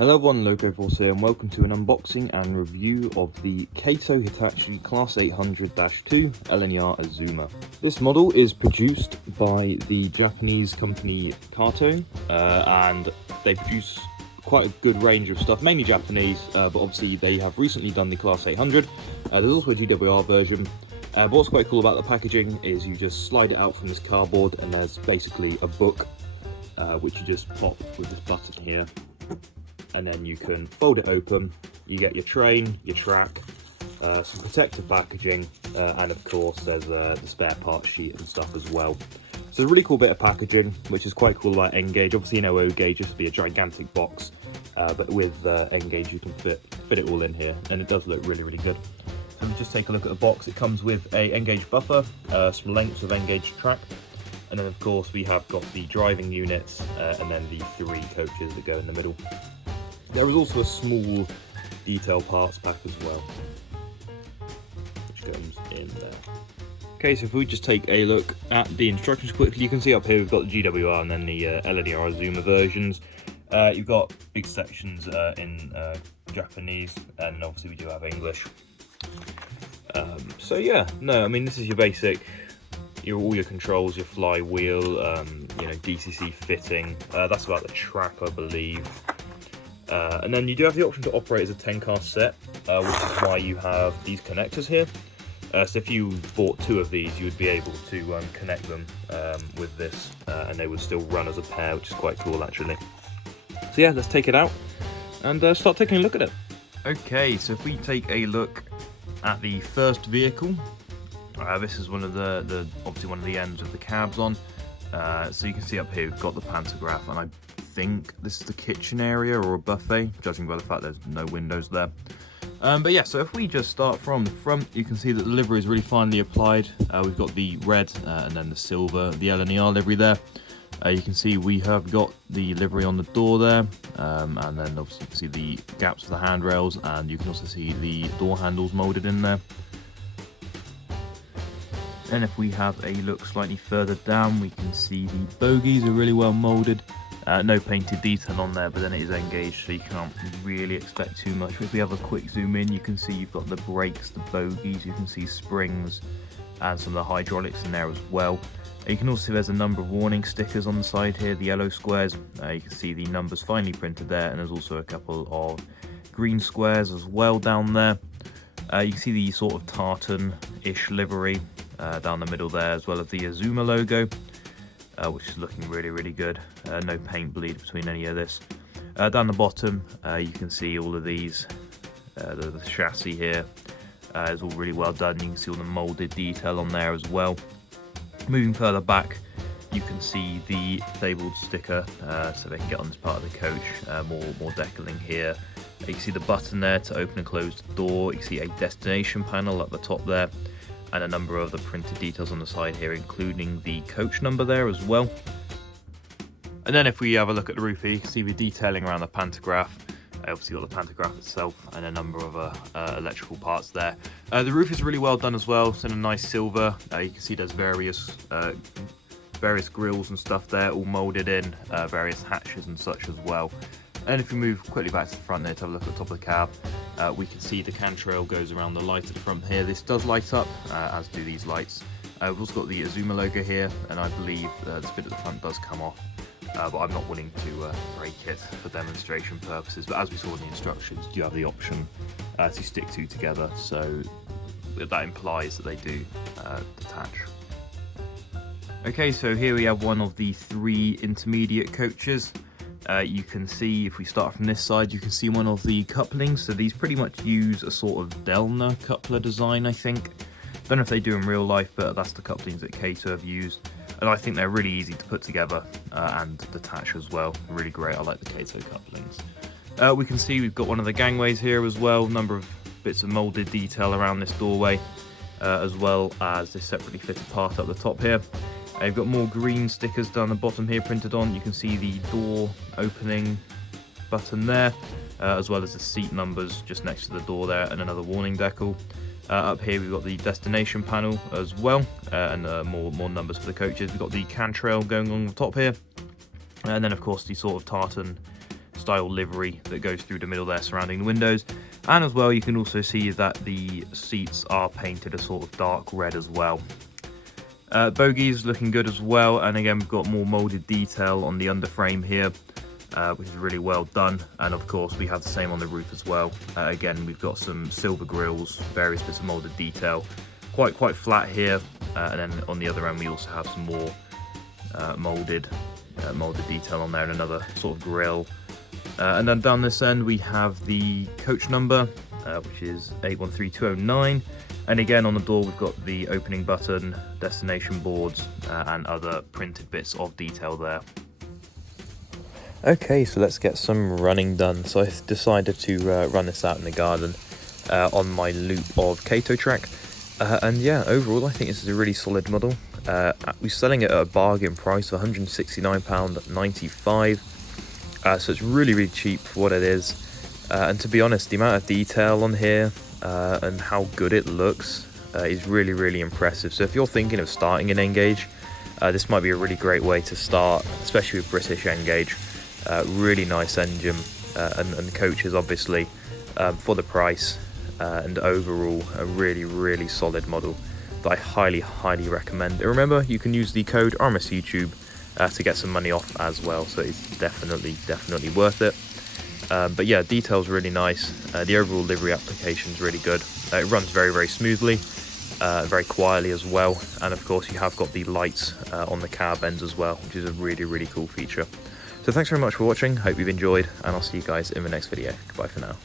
Hello everyone, LocoForce here, and welcome to an unboxing and review of the Kato Hitachi Class 800-2 LNER Azuma. This model is produced by the Japanese company Kato, and they produce quite a good range of stuff, mainly Japanese, but obviously they have recently done the Class 800. There's also a GWR version. But what's quite cool about the packaging is you just slide it out from this cardboard, and there's basically a book, which you just pop with this button here. And then you can fold it open. You get your train, your track, some protective packaging, and of course there's the spare parts sheet and stuff as well. So a really cool bit of packaging, which is quite cool about N-Gage. Obviously, you know, O-Gage used to be a gigantic box, but with N-Gage you can fit it all in here, and it does look really, really good. So just take a look at the box. It comes with a N-Gage buffer, some lengths of N-Gage track, and then of course we have got the driving units, and then the 3 coaches that go in the middle. There was also a small detail parts pack as well, which goes in there. Okay, so if we just take a look at the instructions quickly, you can see up here we've got the GWR and then the LNER Azuma versions. You've got big sections in Japanese, and obviously we do have English. So yeah, no, I mean, this is your basic, all your controls, your flywheel, you know, DCC fitting. That's about the track, I believe. And then you do have the option to operate as a 10-car set, which is why you have these connectors here. So if you bought 2 of these, you would be able to connect them with this, and they would still run as a pair, which is quite cool actually. So yeah, let's take it out and start taking a look at it. Okay, so if we take a look at the first vehicle, this is one of the obviously one of the ends of the cabs on. So you can see up here we've got the pantograph, and I think this is the kitchen area or a buffet, judging by the fact there's no windows there. But yeah, so if we just start from the front, you can see that the livery is really finely applied. We've got the red and then the silver, the LNER livery there. You can see we have got the livery on the door there, and then obviously you can see the gaps for the handrails, and you can also see the door handles moulded in there. And if we have a look slightly further down, we can see the bogies are really well moulded. No painted detail on there, but then it is N-Gage, so you can't really expect too much. If we have a quick zoom in, you can see you've got the brakes, the bogies, you can see springs, and some of the hydraulics in there as well. You can also see there's a number of warning stickers on the side here, the yellow squares. You can see the numbers finely printed there, and there's also a couple of green squares as well down there. You can see the sort of tartan-ish livery down the middle there, as well as the Azuma logo. Which is looking really, really good. No paint bleed between any of this. Down the bottom, you can see all of these. The chassis here is all really well done. You can see all the moulded detail on there as well. Moving further back, you can see the labelled sticker, so they can get on this part of the coach. More decaling here. You can see the button there to open and close the door. You can see a destination panel at the top there, and a number of the printed details on the side here, including the coach number there as well. And then if we have a look at the roof here, you can see the detailing around the pantograph. Obviously got the pantograph itself and a number of electrical parts there. The roof is really well done as well. It's in a nice silver. You can see there's various grills and stuff there, all moulded in, various hatches and such as well. And if we move quickly back to the front there to have a look at the top of the cab, we can see the cantrail goes around the light at the front here. This does light up, as do these lights. We've also got the Azuma logo here, and I believe this bit at the front does come off, but I'm not willing to break it for demonstration purposes. But as we saw in the instructions, you have the option to stick 2 together, so that implies that they do detach. Okay, so here we have one of the 3 intermediate coaches. You can see, if we start from this side, you can see one of the couplings. So these pretty much use a sort of LNER coupler design, I think. Don't know if they do in real life, but that's the couplings that Kato have used. And I think they're really easy to put together and detach as well. Really great, I like the Kato couplings. We can see we've got one of the gangways here as well. A number of bits of moulded detail around this doorway, as well as this separately fitted part up the top here. You've got more green stickers down the bottom here printed on. You can see the door opening button there, as well as the seat numbers just next to the door there, and another warning decal. Up here we've got the destination panel as well, and more numbers for the coaches. We've got the cantrail going on the top here, and then of course the sort of tartan style livery that goes through the middle there surrounding the windows. And as well, you can also see that the seats are painted a sort of dark red as well. Bogies looking good as well, and again we've got more molded detail on the underframe here, which is really well done. And of course we have the same on the roof as well. Again, we've got some silver grills, various bits of molded detail, quite flat here, and then on the other end we also have some more molded detail on there, and another sort of grill. And then down this end we have the coach number, which is 813209. And again, on the door we've got the opening button, destination boards, and other printed bits of detail there. Okay, so let's get some running done. So I've decided to run this out in the garden on my loop of Kato track. And yeah, overall I think this is a really solid model. We're selling it at a bargain price of £169.95. So it's really cheap for what it is. And to be honest, the amount of detail on here and how good it looks is really impressive. So if you're thinking of starting an N-Gage, this might be a really great way to start, especially with British N-Gage. Really nice engine, and coaches obviously for the price, and overall a really solid model that I highly recommend. And remember, you can use the code RMSYouTube to get some money off as well, so it's definitely worth it. But yeah, detail's really nice. The overall livery application is really good. It runs very smoothly, very quietly as well. And of course you have got the lights on the cab ends as well, which is a really cool feature. So thanks very much for watching, hope you've enjoyed, and I'll see you guys in the next video. Goodbye for now.